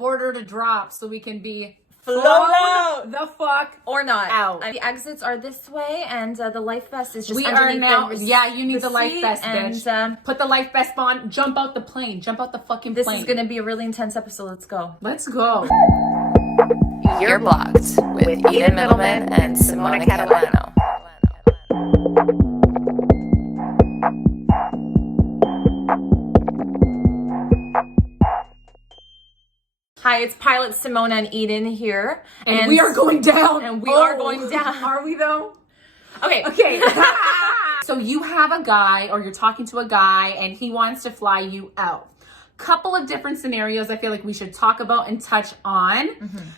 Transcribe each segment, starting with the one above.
border to drop so we can be flown the fuck or not out. The exits are this way, and the life vest is just we underneath are now. the You need the life vest, bitch. And put the life vest on. Jump out the plane. Jump out the fucking this plane. is gonna be a really intense episode. Let's go. Let's go. You're blocked with Eden Middleman and Simona Catalano. Hi, it's Pilot Simona and Eden here. And we are going down. And we are going down. Are we though? Okay. Okay. So you have a guy, or you're talking to a guy, and he wants to fly you out. Couple of different scenarios I feel like we should talk about and touch on,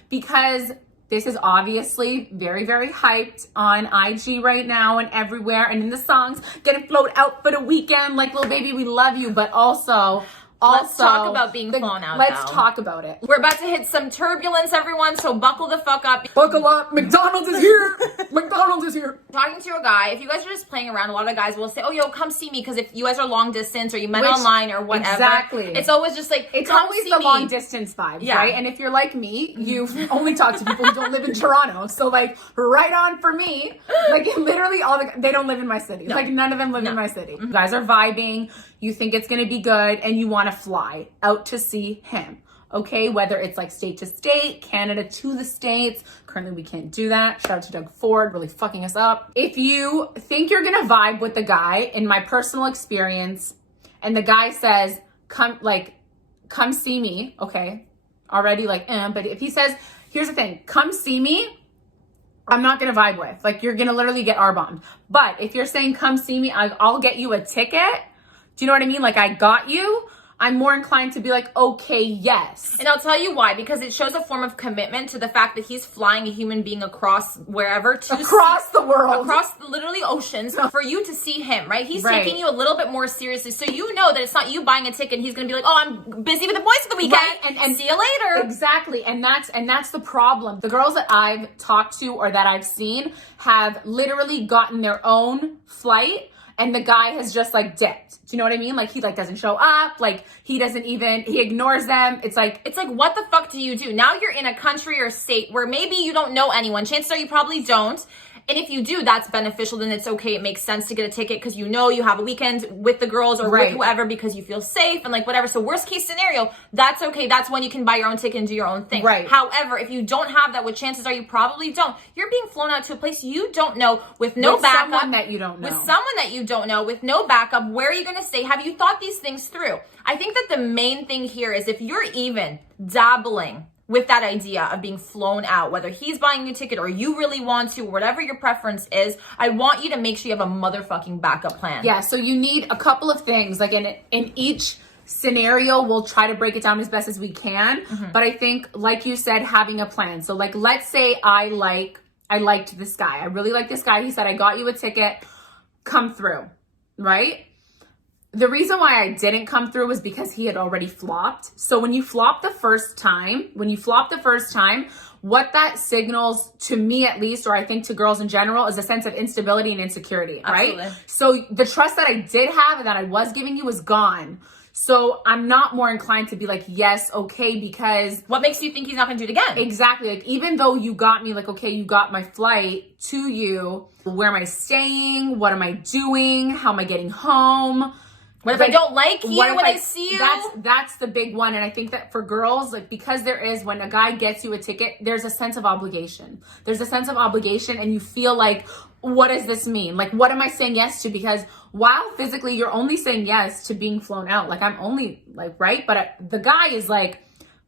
because this is obviously very, very hyped on IG right now and everywhere, and in the songs, getting flown out for the weekend, like, little baby, we love you, but also Let's talk about being flown out. Let's talk about it. We're about to hit some turbulence, everyone, so buckle the fuck up. Buckle up. McDonald's is here. McDonald's is here. Talking to a guy, if you guys are just playing around, a lot of guys will say, oh, yo, come see me, because if you guys are long distance or you met online or whatever, exactly. It's always just like, it's come always see the me. long distance vibes, right? And if you're like me, you only talk to people who don't live in Toronto. So, like, right on for me. Like, literally they don't live in my city. No. Like, none of them live in my city. You guys are vibing. You think it's going to be good, and you want to fly out to see him. Okay, whether it's like state to state, Canada to the States. Currently, we can't do that. Shout out to Doug Ford, really fucking us up. If you think you're gonna vibe with the guy, in my personal experience, and the guy says, come see me, okay, already like, but if he says, here's the thing, come see me, I'm not gonna vibe with. Like, you're gonna literally get R-bombed. But if you're saying, come see me, I'll get you a ticket, do you know what I mean? Like, I got you. I'm more inclined to be like, okay, yes. And I'll tell you why, because it shows a form of commitment to the fact that he's flying a human being across wherever to across the world, across literally oceans for you to see him, right? He's taking you a little bit more seriously. So you know that it's not you buying a ticket and he's going to be like, oh, I'm busy with the boys for the weekend, right. and see you later. Exactly. And that's the problem. The girls that I've talked to or that I've seen have literally gotten their own flight, and the guy has just like dipped. Do you know what I mean? Like, he like doesn't show up. Like, he ignores them. It's like, what the fuck do you do? Now you're in a country or state where maybe you don't know anyone. Chances are you probably don't. And if you do, that's beneficial. Then it's okay. It makes sense to get a ticket because you know you have a weekend with the girls or with whoever because you feel safe and like whatever. So worst case scenario, that's okay. That's when you can buy your own ticket and do your own thing. Right. However, if you don't have that, what chances are you probably don't. You're being flown out to a place you don't know with no backup. With someone that you don't know. With someone that you don't know, with no backup. Where are you going to stay? Have you thought these things through? I think that the main thing here is if you're even dabbling with that idea of being flown out, whether he's buying you a ticket or you really want to, whatever your preference is, I want you to make sure you have a motherfucking backup plan. Yeah, so you need a couple of things. Like, in each scenario, we'll try to break it down as best as we can. But I think, like you said, having a plan. So, like, let's say I liked this guy. I really like this guy. He said, I got you a ticket. Come through, right? The reason why I didn't come through was because he had already flopped. So when you flop the first time, what that signals to me at least, or I think to girls in general, is a sense of instability and insecurity, right? Absolutely. So the trust that I did have and that I was giving you was gone. So I'm not more inclined to be like, yes, okay, because... What makes you think he's not going to do it again? Exactly. Like, even though you got me, like, okay, you got my flight to you, where am I staying? What am I doing? How am I getting home? What if I don't like you when I see you? That's the big one. And I think that for girls, like, because there is, when a guy gets you a ticket, there's a sense of obligation. There's a sense of obligation, and you feel like, what does this mean? Like, what am I saying yes to? Because while physically you're only saying yes to being flown out, like, I'm only, like, right? But the guy is like,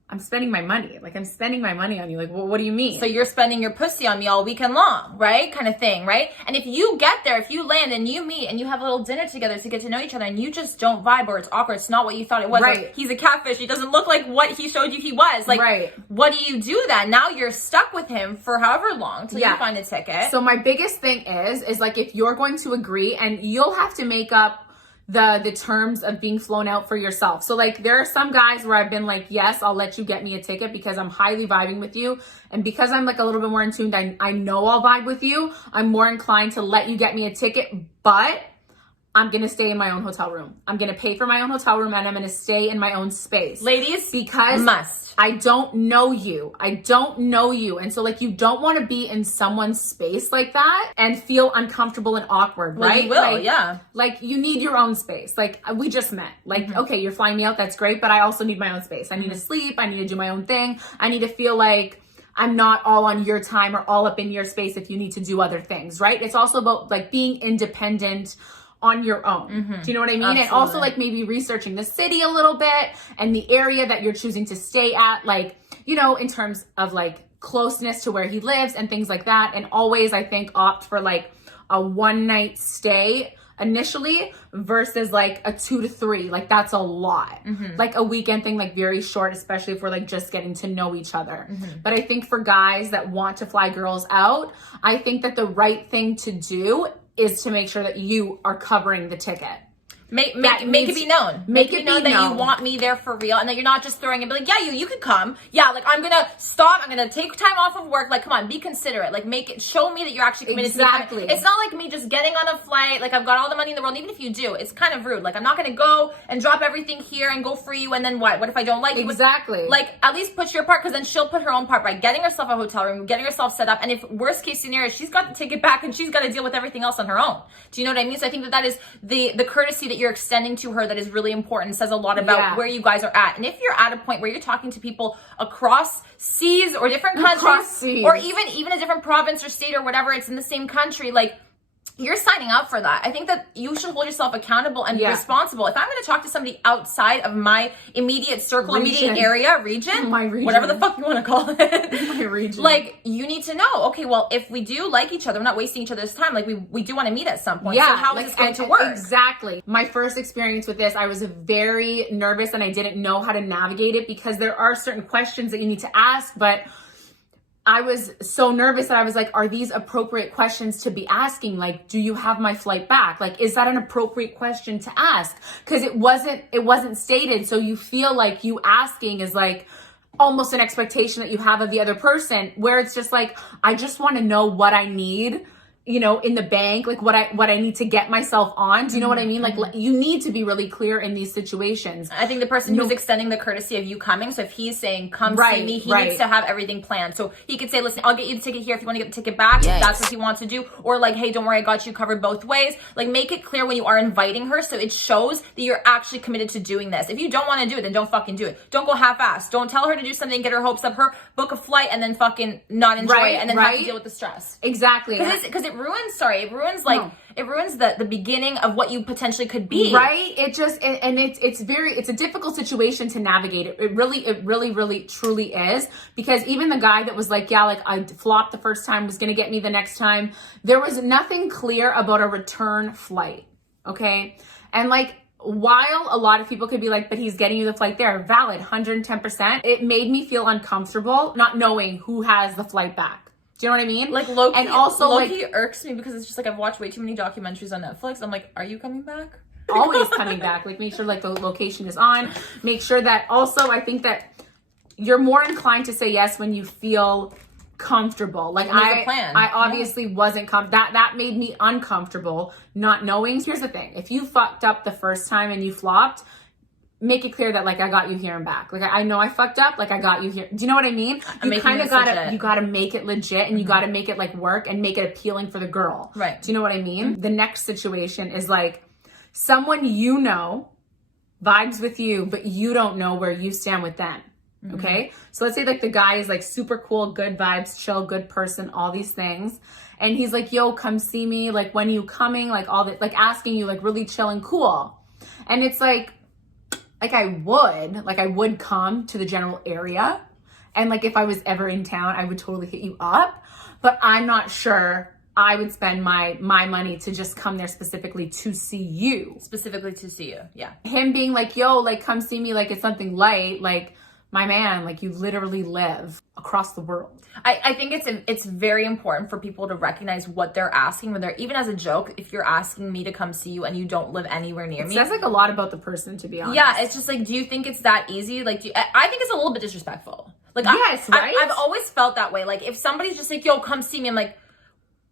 I'm spending my money. Like, I'm spending my money on you. Like, well, what do you mean? So you're spending your pussy on me all weekend long, right? Kind of thing, right? And if you get there, if you land and you meet and you have a little dinner together to get to know each other and you just don't vibe or it's awkward, it's not what you thought it was. Right. Like, he's a catfish. He doesn't look like what he showed you he was. Like, what do you do then? Now you're stuck with him for however long till you find a ticket. So my biggest thing is like, if you're going to agree, and you'll have to make up the terms of being flown out for yourself. So like, there are some guys where I've been like, yes, I'll let you get me a ticket because I'm highly vibing with you. And because I'm like a little bit more in tune, I know I'll vibe with you. I'm more inclined to let you get me a ticket, but I'm going to stay in my own hotel room. I'm going to pay for my own hotel room and I'm going to stay in my own space. Ladies, because must. I don't know you. I don't know you. And so like, you don't want to be in someone's space like that and feel uncomfortable and awkward, Well, right? you will, like, yeah. Like you need your own space. Like we just met. Like, okay, you're flying me out. That's great. But I also need my own space. I need to sleep. I need to do my own thing. I need to feel like I'm not all on your time or all up in your space if you need to do other things, right? It's also about like being independent on your own. Do you know what I mean? Absolutely. And also like maybe researching the city a little bit and the area that you're choosing to stay at, like, you know, in terms of like closeness to where he lives and things like that. And always, I think, opt for like a 1-night stay initially versus like a 2 to 3. Like that's a lot. Like a weekend thing, like very short, especially if we're like just getting to know each other. But I think for guys that want to fly girls out, I think that the right thing to do is to make sure that you are covering the ticket. Make it be known. Make it be known that you want me there for real and that you're not just throwing it, be like, yeah, you can come. Yeah, like I'm gonna stop. I'm gonna take time off of work. Like, come on, be considerate. Like, show me that you're actually committed to me coming. It's not like me just getting on a flight. Like, I've got all the money in the world. Even if you do, it's kind of rude. Like, I'm not gonna go and drop everything here and go for you. And then what? What if I don't like you? Exactly. Like, at least put your part, because then she'll put her own part by getting herself a hotel room, getting herself set up. And if worst case scenario, she's got the ticket back and she's got to deal with everything else on her own. Do you know what I mean? So I think that is the courtesy that you're extending to her that is really important, says a lot about where you guys are at. And if you're at a point where you're talking to people across seas or different countries, or even a different province or state or whatever, it's in the same country, like, you're signing up for that. I think that you should hold yourself accountable and be responsible. If I'm going to talk to somebody outside of my immediate circle, immediate area, region, my region, whatever the fuck you want to call it, my region, like, you need to know, okay, well, if we do like each other, we're not wasting each other's time. Like, we do want to meet at some point. Yeah, so how is this going to work? Exactly. My first experience with this, I was very nervous and I didn't know how to navigate it because there are certain questions that you need to ask, but I was so nervous that I was like, are these appropriate questions to be asking? Like, do you have my flight back? Like, is that an appropriate question to ask? Because it wasn't stated. So you feel like you asking is like almost an expectation that you have of the other person, where it's just like, I just want to know what I need, you know, in the bank, like what I need to get myself on. Do you know what I mean? Like, you need to be really clear in these situations. I think the person who's extending the courtesy of you coming, so if he's saying, come see me, he needs to have everything planned. So he could say, listen, I'll get you the ticket here if you want to get the ticket back, if that's what he wants to do. Or like, hey, don't worry, I got you covered both ways. Like, make it clear when you are inviting her, so it shows that you're actually committed to doing this. If you don't want to do it, then don't fucking do it. Don't go half-assed. Don't tell her to do something, get her hopes up, her book a flight, and then fucking not enjoy it, and then have to deal with the stress. Exactly. Because it ruins the beginning of what you potentially could be. Right? It just, and it's a difficult situation to navigate. It really truly is, because even the guy that was like, yeah, like I flopped the first time, was going to get me the next time. There was nothing clear about a return flight. Okay. And like, while a lot of people could be like, but he's getting you the flight there, valid, 110%. It made me feel uncomfortable not knowing who has the flight back. Do you know what I mean? Like, low-key, and also low-key irks me because it's just like, I've watched way too many documentaries on Netflix. I'm like, are you coming back? Always coming back. Like, make sure like the location is on. Make sure that also, I think that you're more inclined to say yes when you feel comfortable. Like, I obviously wasn't that made me uncomfortable not knowing. Here's the thing. If you fucked up the first time and you flopped, make it clear that like, I got you here and back. Like, I know I fucked up. Like, I got you here. Do you know what I mean? You kind of gotta make it legit, and you gotta make it like work and make it appealing for the girl. Right. Do you know what I mean? The next situation is like someone you know vibes with you, but you don't know where you stand with them. Okay. So let's say like the guy is like super cool, good vibes, chill, good person, all these things. And he's like, yo, come see me. Like, when are you coming? Like all that, like asking you, like really chill and cool. And it's like I would come to the general area, and like if I was ever in town, I would totally hit you up, but I'm not sure I would spend my money to just come there specifically to see you. Yeah. Him being like, yo, like come see me, like it's something light, like my man, like you literally live across the world. I think it's very important for people to recognize what they're asking when they're, even as a joke, if you're asking me to come see you and you don't live anywhere near me. It says like a lot about the person, to be honest. Yeah, it's just like, do you think it's that easy? Like, I think it's a little bit disrespectful. Like, yes, right? I've always felt that way. Like, if somebody's just like, yo, come see me, I'm like,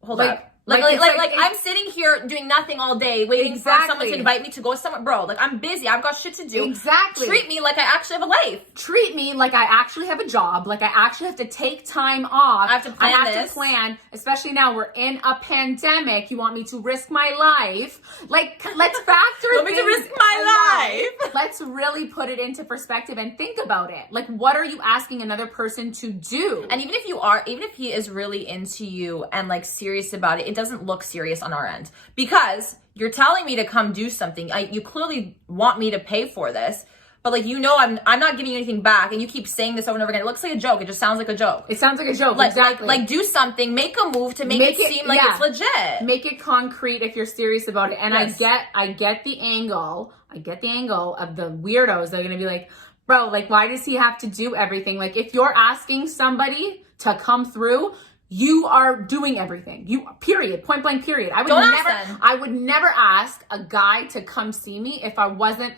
hold up. Like I'm sitting here doing nothing all day, waiting for someone to invite me to go somewhere? Bro, like, I'm busy. I've got shit to do. Exactly. Treat me like I actually have a life. Treat me like I actually have a job, like I actually have to take time off. I have to plan to plan, especially now we're in a pandemic. You want me to risk my life? Like, let's factor Want me to risk my life? Let's really put it into perspective and think about it. Like, what are you asking another person to do? And even if he is really into you and like serious about it, it doesn't look serious on our end, because you're telling me to come do something. You clearly want me to pay for this, but like, I'm not giving you anything back, and you keep saying this over and over again. It looks like a joke. It just sounds like a joke. It sounds like a joke. Like, exactly. Like do something, make a move to make it seem like it's legit. Make it concrete if you're serious about it. And yes. I get the angle. I get the angle of the weirdos. They're gonna be like, bro, like, why does he have to do everything? Like, if you're asking somebody to come through, you are doing everything. You, period, point blank, period. I would never ask a guy to come see me if I wasn't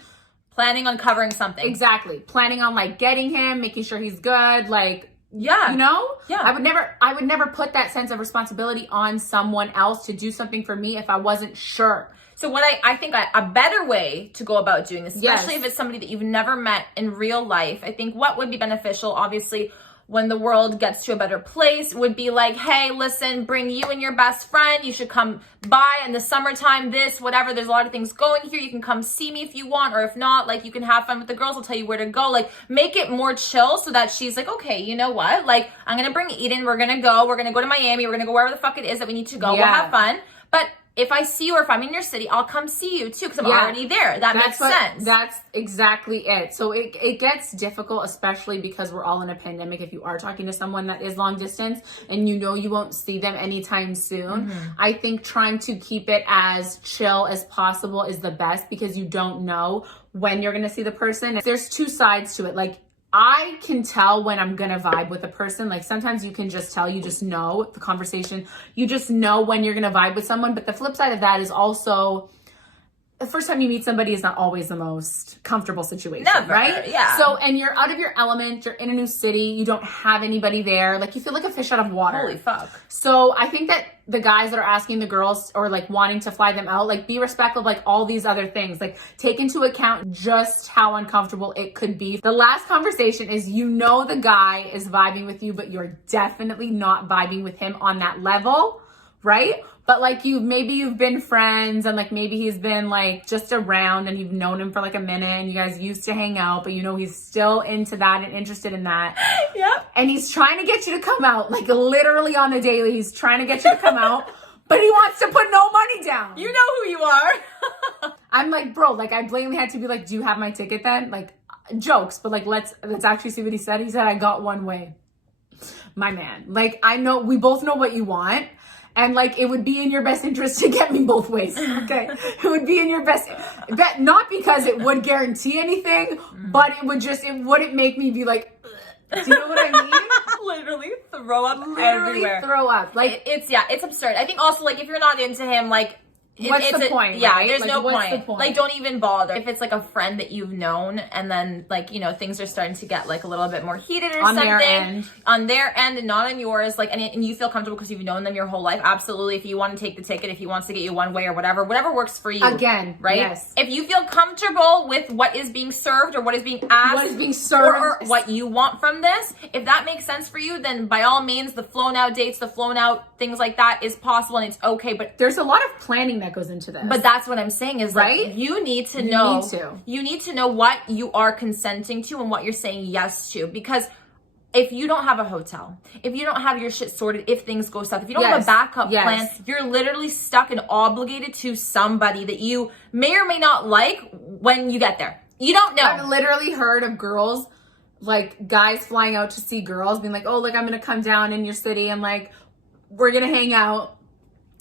planning on covering something. Exactly. Planning on like getting him, making sure he's good, like, yeah. You know? Yeah. I would never put that sense of responsibility on someone else to do something for me if I wasn't sure. So what I think a better way to go about doing this, especially if it's somebody that you've never met in real life, I think what would be beneficial, obviously, when the world gets to a better place, would be like, hey, listen, bring you and your best friend. You should come by in the summertime, this, whatever. There's a lot of things going here. You can come see me if you want, or if not, like, you can have fun with the girls. I'll tell you where to go. Like, make it more chill so that she's like, okay, you know what? Like, I'm going to bring Eden. We're going to go to Miami. We're going to go wherever the fuck it is that we need to go. We'll have fun. But if I see you or if I'm in your city, I'll come see you too, because I'm already there. That makes sense. That's exactly it. So it gets difficult, especially because we're all in a pandemic. If you are talking to someone that is long distance and you know you won't see them anytime soon, I think trying to keep it as chill as possible is the best, because you don't know when you're going to see the person. There's two sides to it. Like, I can tell when I'm gonna vibe with a person. Like, sometimes you can just tell, you just know the conversation, you just know when you're gonna vibe with someone. But the flip side of that is also, the first time you meet somebody is not always the most comfortable situation. Never, right? Yeah. So, and you're out of your element, you're in a new city, you don't have anybody there, like, you feel like a fish out of water. Holy fuck. So I think that the guys that are asking the girls or like wanting to fly them out, like, be respectful of like all these other things. Like, take into account just how uncomfortable it could be. The last conversation is, you know, the guy is vibing with you, but you're definitely not vibing with him on that level, right? But like, maybe you've been friends, and like maybe he's been like just around and you've known him for like a minute and you guys used to hang out, but you know he's still into that and interested in that. Yep. And he's trying to get you to come out, like literally on the daily. He's trying to get you to come out, but he wants to put no money down. You know who you are. I'm like, bro, like, I blatantly had to be like, do you have my ticket then? Like, jokes, but like, let's actually see what he said. He said, I got one way. My man, like, I know, we both know what you want. And like, it would be in your best interest to get me both ways. Okay. It would be in your best, not because it would guarantee anything, but it wouldn't make me be like, do you know what I mean? Literally throw up everywhere. Throw up. Like, it's absurd. I think also, like, if you're not into him, like, what's the point? Yeah, right? there's like, no what's point. The point. Like, don't even bother. If it's like a friend that you've known, and then like, you know, things are starting to get like a little bit more heated or on something on their end and not on yours, like, and you feel comfortable because you've known them your whole life, absolutely. If you want to take the ticket, if he wants to get you one way or whatever works for you. Again, right? Yes. If you feel comfortable with what is being served or what is being asked, what is being served, or what you want from this, if that makes sense for you, then by all means, the flown out dates, the flown out things like that is possible and it's okay. But there's a lot of planning that goes into this. But that's what I'm saying is, right? Like, you need to know what you are consenting to and what you're saying yes to. Because if you don't have a hotel, if you don't have your shit sorted, if things go south, if you don't have a backup plan, you're literally stuck and obligated to somebody that you may or may not like when you get there. You don't know. I've literally heard of girls, like guys flying out to see girls, being like, oh, like, I'm going to come down in your city and like, we're going to hang out.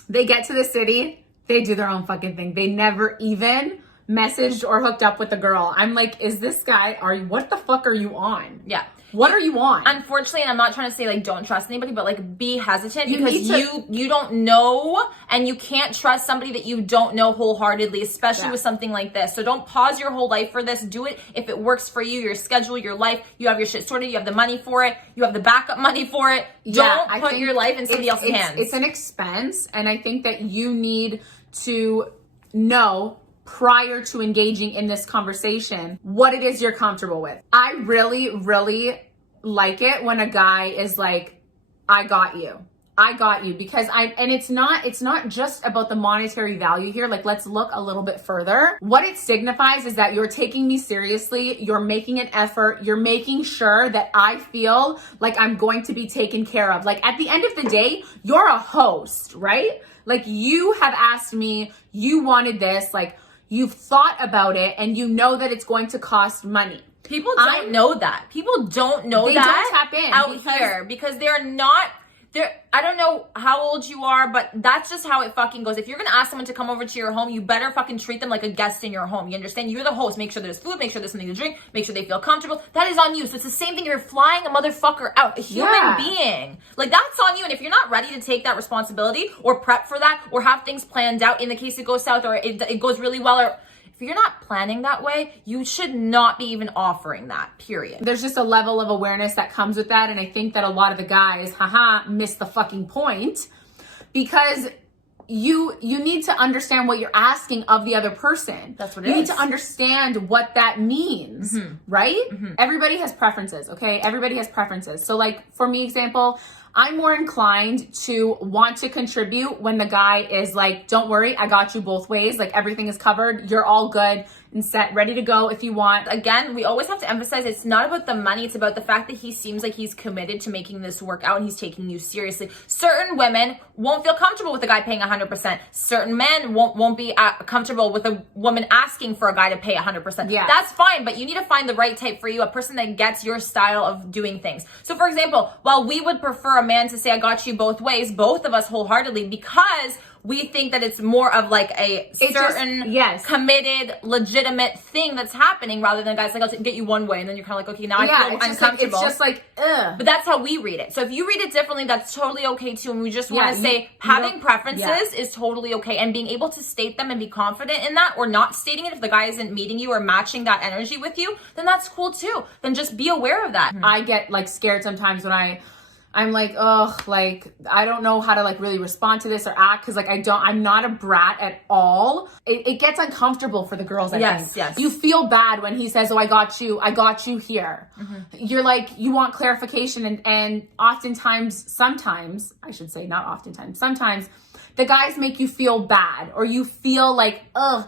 They get to the city. They do their own fucking thing. They never even messaged or hooked up with the girl. I'm like, is this guy, what the fuck are you on? Yeah. What are you on? Unfortunately, and I'm not trying to say like don't trust anybody, but like be hesitant You because need to- you don't know, and you can't trust somebody that you don't know wholeheartedly, especially Yeah. with something like this. So don't pause your whole life for this. Do it if it works for you, your schedule, your life. You have your shit sorted. You have the money for it. You have the backup money for it. Yeah, Don't put your life in somebody else's hands. It's an expense, and I think that you need to know prior to engaging in this conversation what it is you're comfortable with. I really, really like it when a guy is like, I got you, because and it's not just about the monetary value here. Like, let's look a little bit further. What it signifies is that you're taking me seriously, you're making an effort, you're making sure that I feel like I'm going to be taken care of. Like, at the end of the day, you're a host, right? Like, you have asked me, you wanted this, like, you've thought about it, and you know that it's going to cost money. People don't know that. People don't know They that don't tap in out here because they're not. I don't know how old you are, but that's just how it fucking goes. If you're gonna ask someone to come over to your home, you better fucking treat them like a guest in your home. You understand? You're the host. Make sure there's food, make sure there's something to drink, make sure they feel comfortable. That is on you. So it's the same thing if you're flying a motherfucker out, a human being. Like, that's on you. And if you're not ready to take that responsibility or prep for that or have things planned out in the case it goes south or it goes really well, or if you're not planning that way, you should not be even offering that, period. There's just a level of awareness that comes with that. And I think that a lot of the guys, miss the fucking point, because you need to understand what you're asking of the other person. That's what you it need is. to understand what that means, right? Everybody has preferences, okay? Everybody has preferences. So, like, for me, example, I'm more inclined to want to contribute when the guy is like, don't worry, I got you both ways. Like, everything is covered. You're all good and set, ready to go if you want. Again, we always have to emphasize it's not about the money. It's about the fact that he seems like he's committed to making this work out and he's taking you seriously. Certain women won't feel comfortable with a guy paying 100%. Certain men won't be comfortable with a woman asking for a guy to pay 100%. Yeah. That's fine, but you need to find the right type for you, a person that gets your style of doing things. So, for example, while we would prefer a man to say, I got you both ways, both of us wholeheartedly, because we think that it's more of like a certain committed, legitimate thing that's happening rather than guys like, I'll get you one way. And then you're kind of like, okay, now I feel uncomfortable. It's just like, ugh. But that's how we read it. So if you read it differently, that's totally okay too. And we just want to say having preferences is totally okay. And being able to state them and be confident in that, or not stating it if the guy isn't meeting you or matching that energy with you, then that's cool too. Then just be aware of that. I get like scared sometimes when I'm like, ugh, like, I don't know how to like really respond to this or act, because like I'm not a brat at all. It gets uncomfortable for the girls, I think. Yes. You feel bad when he says, oh, I got you here. You're like, you want clarification, and oftentimes, sometimes, I should say not oftentimes, sometimes, the guys make you feel bad, or you feel like, ugh,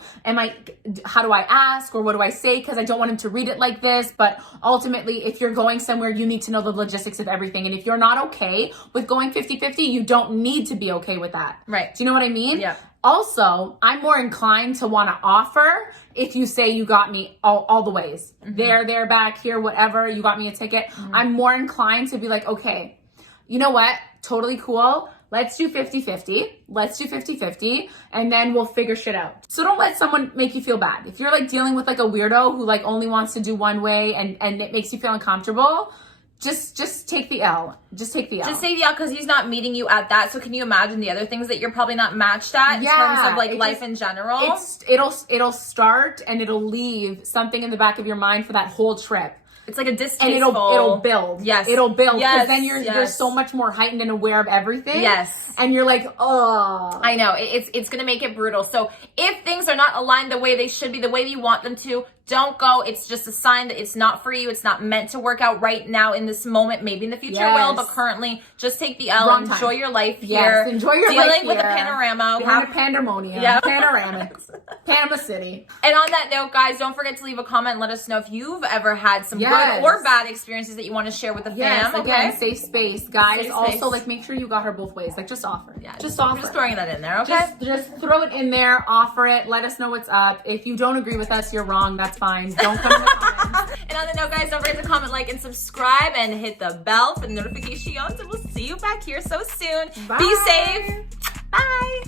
how do I ask, or what do I say? Because I don't want him to read it like this. But ultimately, if you're going somewhere, you need to know the logistics of everything. And if you're not okay with going 50-50, you don't need to be okay with that. Right. Do you know what I mean? Yeah. Also, I'm more inclined to want to offer if you say you got me all the ways. There, back, here, whatever, you got me a ticket. I'm more inclined to be like, okay, you know what? Totally cool. Let's do 50-50, and then we'll figure shit out. So don't let someone make you feel bad. If you're like dealing with like a weirdo who like only wants to do one way and it makes you feel uncomfortable, just take the L. Just take the L. Just take the L because he's not meeting you at that. So can you imagine the other things that you're probably not matched at in terms of like life in general? It'll start and it'll leave something in the back of your mind for that whole trip. It's like a distasteful. And it'll build. Yes. It'll build. Yes. Because then you're so much more heightened and aware of everything. Yes. And you're like, oh. I know. It's going to make it brutal. So if things are not aligned the way they should be, the way you want them to, don't go. It's just a sign that it's not for you. It's not meant to work out right now in this moment. Maybe in the future it will, but currently just take the L and enjoy your life here. Enjoy your life here. Dealing with the panorama. Have pandemonium. Yeah. Panoramics. Panama City. And on that note, guys, don't forget to leave a comment and let us know if you've ever had some good or bad experiences that you want to share with the fam. Again, safe space. Guys, Safe also, space. like, make sure you got her both ways. Like, just offer. Yeah, just offer. We're just throwing that in there, okay? Just throw it in there, offer it, let us know what's up. If you don't agree with us, you're wrong. That's fine. Don't come in the comments. And on the note, guys, don't forget to comment, like, and subscribe, and hit the bell for the notifications. And we'll see you back here so soon. Bye. Be safe. Bye.